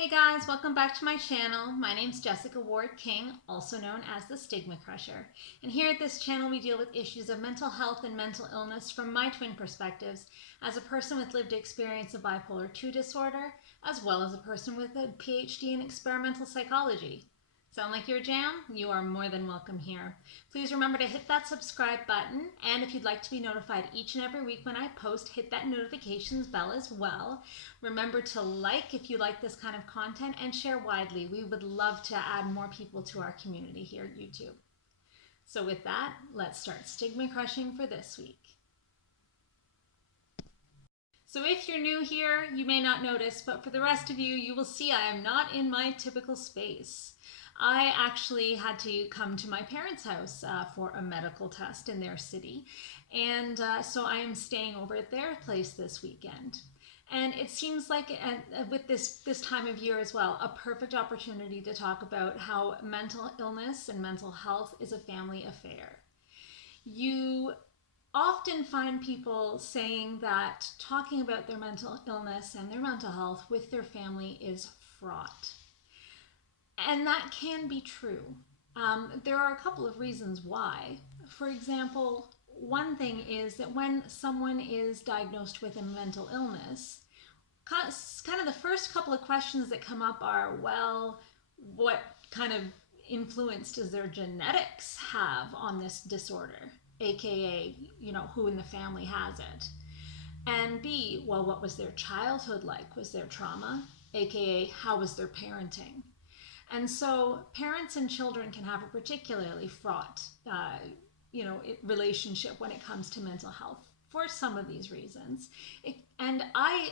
Hey guys, welcome back to my channel. My name's Jessica Ward King, also known as the StigmaCrusher. And here at this channel we deal with issues of mental health and mental illness from my twin perspectives as a person with lived experience of bipolar 2 disorder, as well as a person with a PhD in experimental psychology. Sound like your jam? You are more than welcome here. Please remember to hit that subscribe button, and if you'd like to be notified each and every week when I post, hit that notifications bell as well. Remember to like if you like this kind of content and share widely. We would love to add more people to our community here at YouTube. So with that, let's start stigma crushing for this week. So if you're new here, you may not notice, but for the rest of you, you will see I am not in my typical space. I actually had to come to my parents' house for a medical test in their city, and so I am staying over at their place this weekend. And it seems like with this time of year as well, a perfect opportunity to talk about how mental illness and mental health is a family affair. You often find people saying that talking about their mental illness and their mental health with their family is fraught. And that can be true. There are a couple of reasons why. For example, one thing is that when someone is diagnosed with a mental illness, kind of the first couple of questions that come up are, well, what kind of influence does their genetics have on this disorder? AKA, who in the family has it? And B, well, what was their childhood like? Was there trauma? AKA, how was their parenting? And so parents and children can have a particularly fraught, relationship when it comes to mental health for some of these reasons. I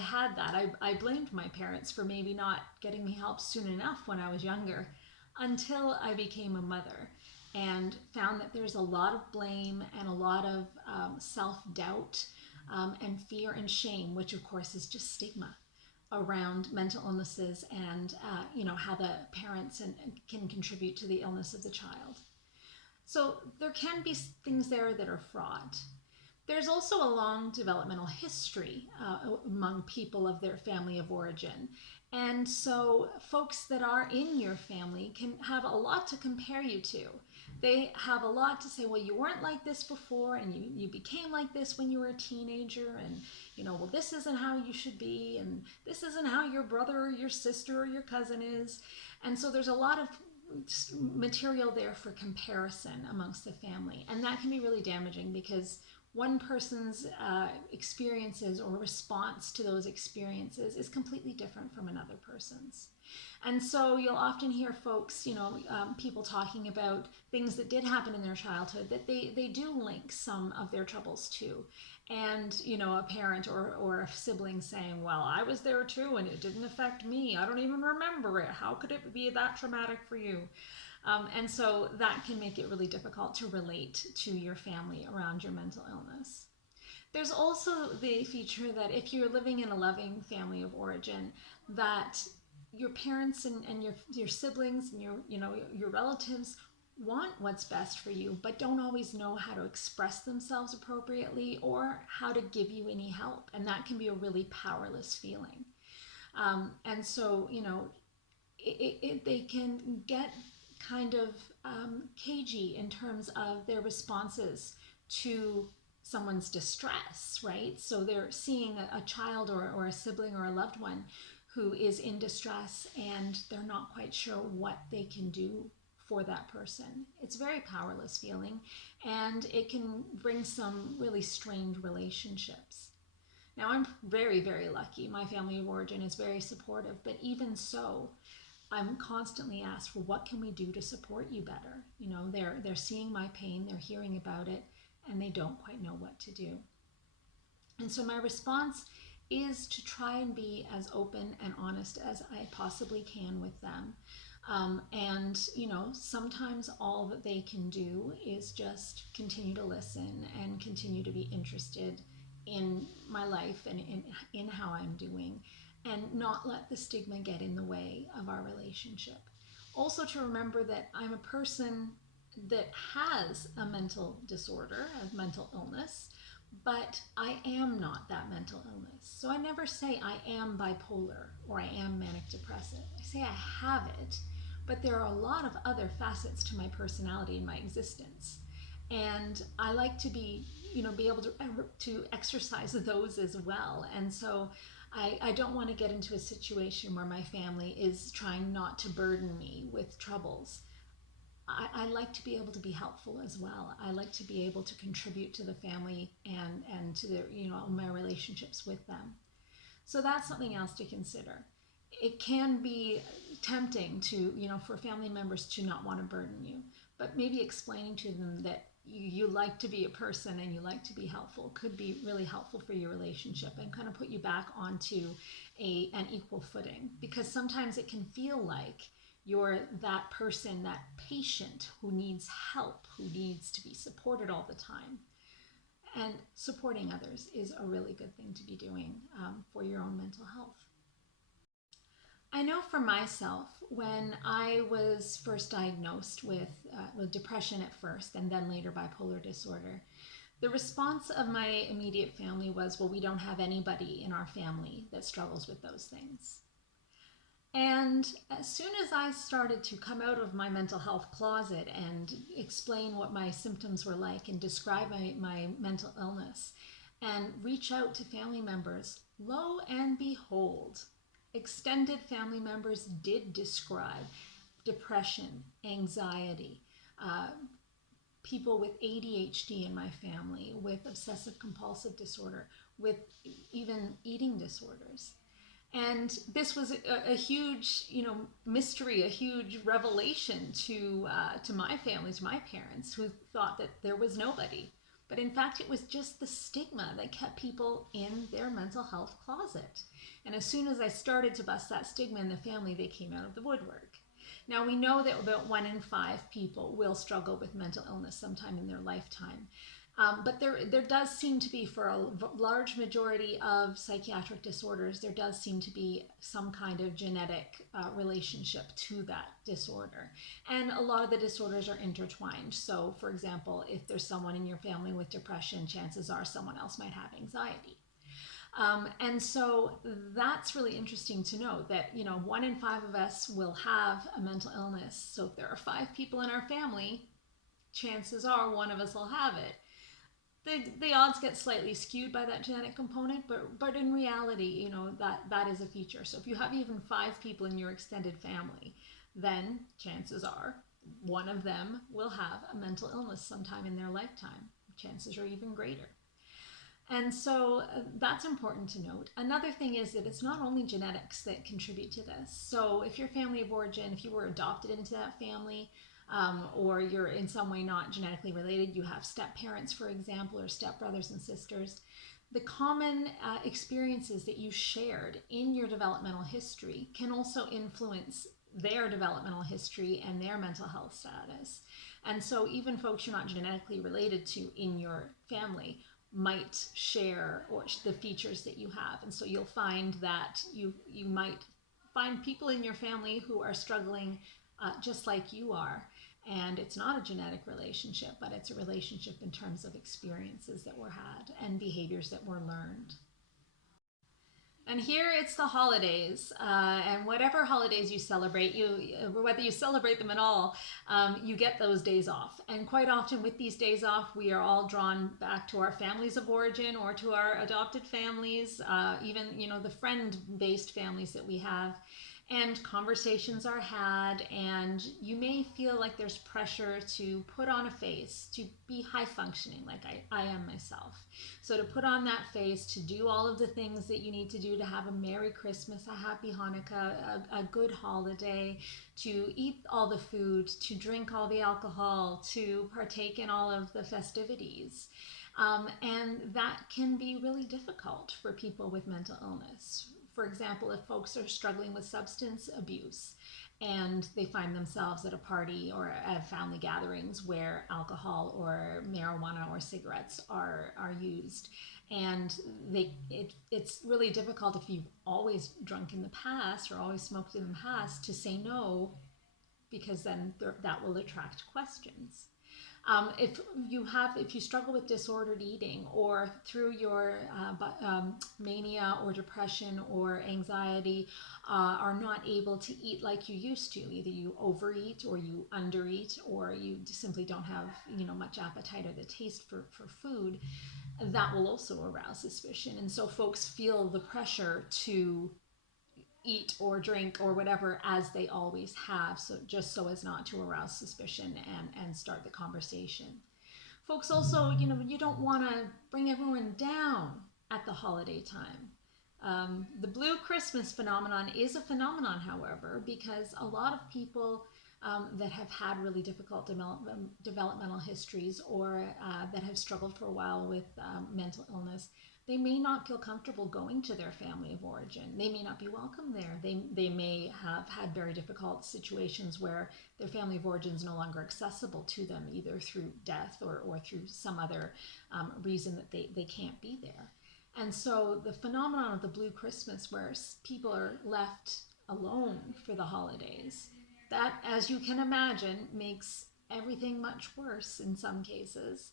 had that. I blamed my parents for maybe not getting me help soon enough when I was younger until I became a mother and found that there's a lot of blame and a lot of self-doubt and fear and shame, which of course is just stigma around mental illnesses and how the parents can contribute to the illness of the child. So there can be things there that are fraught. There's also a long developmental history among people of their family of origin. And so folks that are in your family can have a lot to compare you to. They have a lot to say, well, you weren't like this before, and you became like this when you were a teenager, and well, this isn't how you should be, and this isn't how your brother or your sister or your cousin is. And so there's a lot of material there for comparison amongst the family. And that can be really damaging because one person's experiences or response to those experiences is completely different from another person's. And so you'll often hear folks, people talking about things that did happen in their childhood that they do link some of their troubles to. And, a parent or a sibling saying, well, I was there too and it didn't affect me. I don't even remember it. How could it be that traumatic for you? And so that can make it really difficult to relate to your family around your mental illness. There's also the feature that if you're living in a loving family of origin, that your parents and your siblings and your relatives want what's best for you, but don't always know how to express themselves appropriately or how to give you any help. And that can be a really powerless feeling. And so, they can get kind of cagey in terms of their responses to someone's distress, right? So they're seeing a child or a sibling or a loved one who is in distress and they're not quite sure what they can do for that person. It's a very powerless feeling, and it can bring some really strained relationships. Now, I'm very, very lucky. My family of origin is very supportive, but even so, I'm constantly asked, well, what can we do to support you better? They're seeing my pain, they're hearing about it, and they don't quite know what to do. And so my response is to try and be as open and honest as I possibly can with them. And sometimes all that they can do is just continue to listen and continue to be interested in my life and in how I'm doing, and not let the stigma get in the way of our relationship. Also to remember that I'm a person that has a mental disorder, a mental illness, But I am not that mental illness. So I never say I am bipolar or I am manic depressive. I say I have it, but there are a lot of other facets to my personality and my existence. And I like to be able to exercise those as well. And so I don't want to get into a situation where my family is trying not to burden me with troubles. I like to be able to be helpful as well. I like to be able to contribute to the family and to the my relationships with them. So that's something else to consider. It can be tempting to for family members to not want to burden you, but maybe explaining to them that you like to be a person and you like to be helpful could be really helpful for your relationship and kind of put you back onto an equal footing, because sometimes it can feel like you're that person, that patient who needs help, who needs to be supported all the time. And supporting others is a really good thing to be doing for your own mental health. I know for myself, when I was first diagnosed with depression at first and then later bipolar disorder, the response of my immediate family was, well, we don't have anybody in our family that struggles with those things. And as soon as I started to come out of my mental health closet and explain what my symptoms were like and describe my mental illness and reach out to family members, lo and behold, extended family members did describe depression, anxiety, people with ADHD in my family, with obsessive compulsive disorder, with even eating disorders. And this was a huge, mystery, a huge revelation to my family, to my parents, who thought that there was nobody. But in fact, it was just the stigma that kept people in their mental health closet. And as soon as I started to bust that stigma in the family, they came out of the woodwork. Now, we know that about 1 in 5 people will struggle with mental illness sometime in their lifetime. But there does seem to be, for a large majority of psychiatric disorders, there does seem to be some kind of genetic relationship to that disorder. And a lot of the disorders are intertwined. So, for example, if there's someone in your family with depression, chances are someone else might have anxiety. And so that's really interesting to know that, 1 in 5 of us will have a mental illness. So if there are 5 people in our family, chances are one of us will have it. The odds get slightly skewed by that genetic component, but in reality, that is a feature. So if you have even 5 people in your extended family, then chances are one of them will have a mental illness sometime in their lifetime. Chances are even greater. And so that's important to note. Another thing is that it's not only genetics that contribute to this. So if your family of origin, if you were adopted into that family, or you're in some way not genetically related, you have step parents, for example, or step brothers and sisters, the common experiences that you shared in your developmental history can also influence their developmental history and their mental health status. And so even folks you're not genetically related to in your family might share or the features that you have. And so you'll find that you might find people in your family who are struggling just like you are. And it's not a genetic relationship, but it's a relationship in terms of experiences that were had and behaviors that were learned. And here it's the holidays, and whatever holidays you celebrate, whether you celebrate them at all, you get those days off. And quite often with these days off, we are all drawn back to our families of origin or to our adopted families, even the friend-based families that we have. And conversations are had, and you may feel like there's pressure to put on a face, to be high functioning like I am myself. So to put on that face, to do all of the things that you need to do to have a Merry Christmas, a Happy Hanukkah, a good holiday, to eat all the food, to drink all the alcohol, to partake in all of the festivities. And that can be really difficult for people with mental illness. For example, if folks are struggling with substance abuse and they find themselves at a party or at family gatherings where alcohol or marijuana or cigarettes are used, and it's really difficult if you've always drunk in the past or always smoked in the past to say no, because then that will attract questions. If you struggle with disordered eating, or through your mania or depression or anxiety, are not able to eat like you used to, either you overeat or you undereat, or you simply don't have much appetite or the taste for food, that will also arouse suspicion. And so folks feel the pressure to eat or drink or whatever as they always have, so just so as not to arouse suspicion and start the conversation. Folks also, you don't want to bring everyone down at the holiday time. The Blue Christmas phenomenon is a phenomenon, however, because a lot of people that have had really difficult developmental histories, or that have struggled for a while with mental illness, they may not feel comfortable going to their family of origin. They may not be welcome there. They may have had very difficult situations where their family of origin is no longer accessible to them, either through death or through some other reason that they can't be there. And so the phenomenon of the Blue Christmas, where people are left alone for the holidays, that, as you can imagine, makes everything much worse in some cases.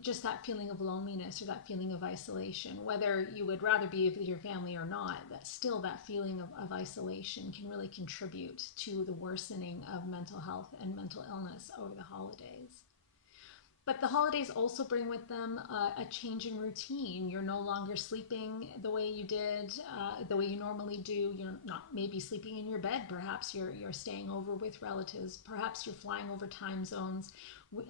Just that feeling of loneliness or that feeling of isolation, whether you would rather be with your family or not, that feeling of isolation can really contribute to the worsening of mental health and mental illness over the holidays. But the holidays also bring with them a change in routine. You're no longer sleeping the way you did, the way you normally do. You're not maybe sleeping in your bed. Perhaps you're staying over with relatives. Perhaps you're flying over time zones.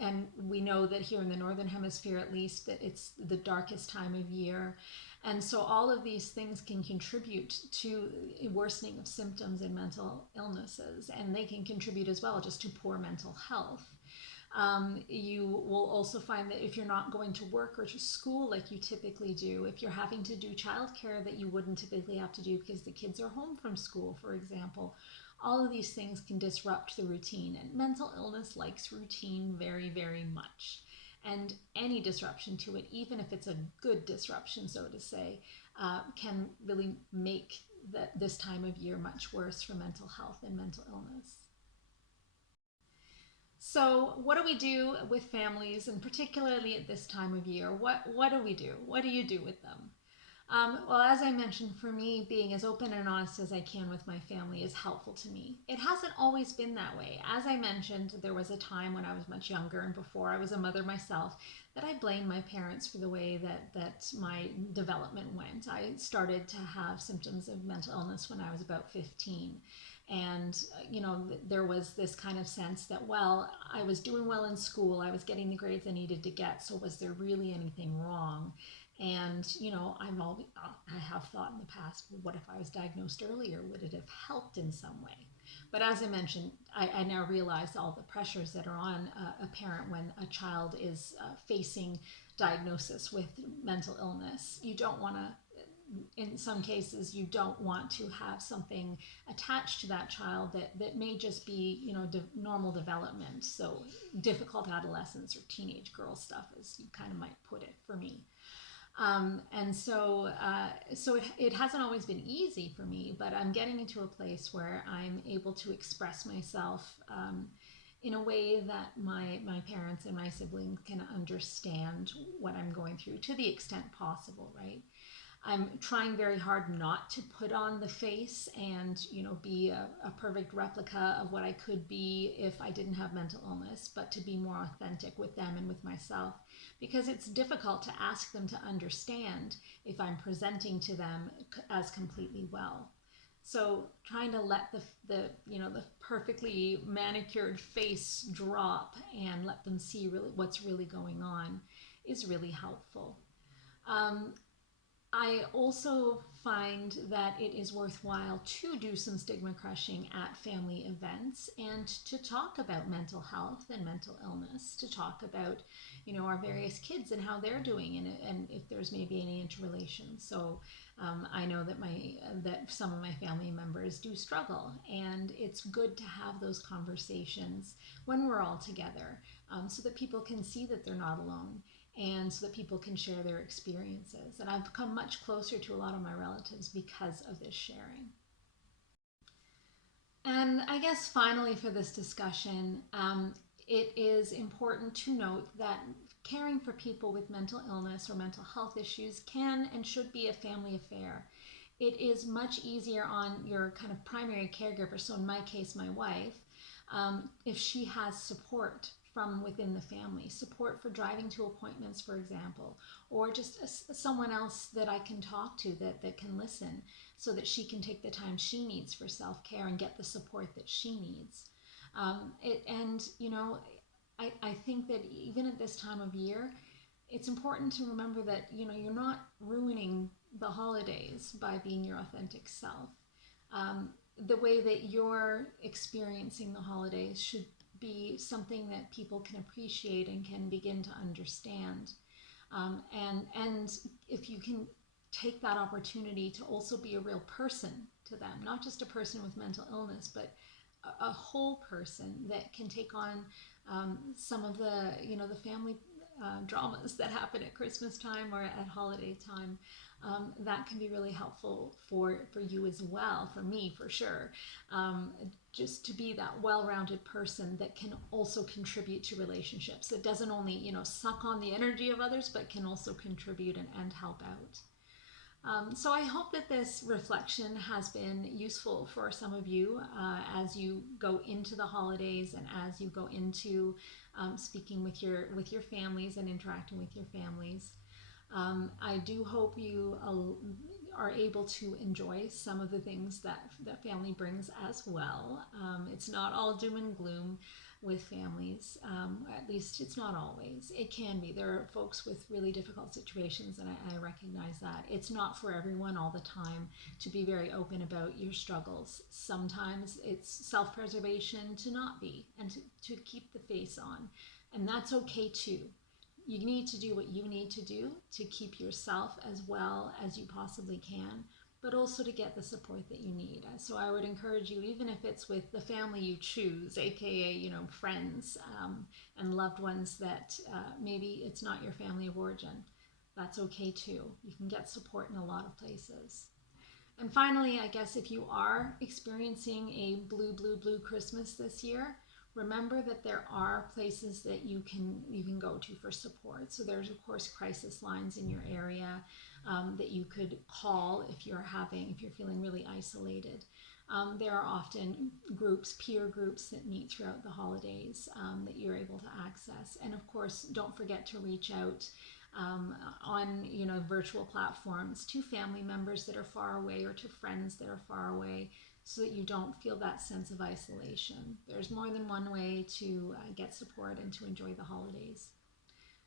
And we know that here in the Northern Hemisphere, at least, that it's the darkest time of year. And so all of these things can contribute to a worsening of symptoms and mental illnesses. And they can contribute as well just to poor mental health. You will also find that if you're not going to work or to school like you typically do, if you're having to do childcare that you wouldn't typically have to do because the kids are home from school, for example, all of these things can disrupt the routine. And mental illness likes routine very, very much. And any disruption to it, even if it's a good disruption, so to say, can really make this time of year much worse for mental health and mental illness. So what do we do with families, and particularly at this time of year? What do we do? What do you do with them? Well, as I mentioned, for me, being as open and honest as I can with my family is helpful to me. It hasn't always been that way. As I mentioned, there was a time when I was much younger and before I was a mother myself that I blamed my parents for the way that my development went. I started to have symptoms of mental illness when I was about 15. And, there was this kind of sense that, well, I was doing well in school, I was getting the grades I needed to get, so was there really anything wrong? And, I have thought in the past, well, what if I was diagnosed earlier? Would it have helped in some way? But as I mentioned, I now realize all the pressures that are on a parent when a child is facing diagnosis with mental illness. You don't want to, in some cases, you don't want to have something attached to that child that may just be, normal development. So difficult adolescence or teenage girl stuff, as you kind of might put it for me. And so it hasn't always been easy for me, but I'm getting into a place where I'm able to express myself in a way that my parents and my siblings can understand what I'm going through to the extent possible, right? I'm trying very hard not to put on the face and, be a perfect replica of what I could be if I didn't have mental illness, but to be more authentic with them and with myself, because it's difficult to ask them to understand if I'm presenting to them as completely well. So trying to let the perfectly manicured face drop and let them see really what's really going on is really helpful. I also find that it is worthwhile to do some stigma crushing at family events and to talk about mental health and mental illness, to talk about, our various kids and how they're doing, and if there's maybe any interrelation. So I know that some of my family members do struggle, and it's good to have those conversations when we're all together, so that people can see that they're not alone, and so that people can share their experiences. And I've become much closer to a lot of my relatives because of this sharing. And I guess finally for this discussion, it is important to note that caring for people with mental illness or mental health issues can and should be a family affair. It is much easier on your kind of primary caregiver, so in my case, my wife, if she has support from within the family, support for driving to appointments, for example, or just someone else that I can talk to that can listen so that she can take the time she needs for self-care and get the support that she needs. I think that even at this time of year, it's important to remember that, you're not ruining the holidays by being your authentic self. The way that you're experiencing the holidays should be something that people can appreciate and can begin to understand. And if you can take that opportunity to also be a real person to them, not just a person with mental illness, but a whole person that can take on some of the family dramas that happen at Christmas time or at holiday time. That can be really helpful for you as well, for me for sure. Just to be that well-rounded person that can also contribute to relationships, that doesn't only suck on the energy of others, but can also contribute and help out. So I hope that this reflection has been useful for some of you as you go into the holidays and as you go into speaking with your families and interacting with your families. I do hope you are able to enjoy some of the things that family brings as well. It's not all doom and gloom with families. At least it's not always. It can be. There are folks with really difficult situations, and I recognize that. It's not for everyone all the time to be very open about your struggles. Sometimes it's self-preservation to not be, and to keep the face on. And that's okay too. You need to do what you need to do to keep yourself as well as you possibly can, but also to get the support that you need. So I would encourage you, even if it's with the family you choose, aka friends and loved ones that maybe it's not your family of origin, that's okay too. You can get support in a lot of places. And finally, I guess if you are experiencing a blue Christmas this year, remember that there are places that you can go to for support. So there's of course crisis lines in your area that you could call if you're feeling really isolated. There are often peer groups that meet throughout the holidays that you're able to access. And of course, don't forget to reach out on virtual platforms to family members that are far away or to friends that are far away, so that you don't feel that sense of isolation. There's more than one way to get support and to enjoy the holidays.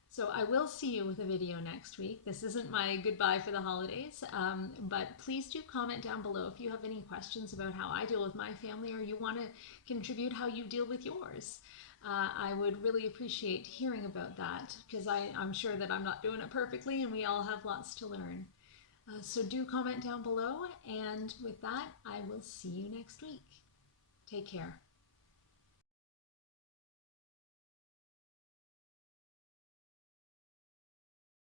So I will see you with a video next week. This isn't my goodbye for the holidays, but please do comment down below if you have any questions about how I deal with my family, or you want to contribute how you deal with yours. I would really appreciate hearing about that, because I'm sure that I'm not doing it perfectly, and we all have lots to learn. So do comment down below, and with that, I will see you next week. Take care.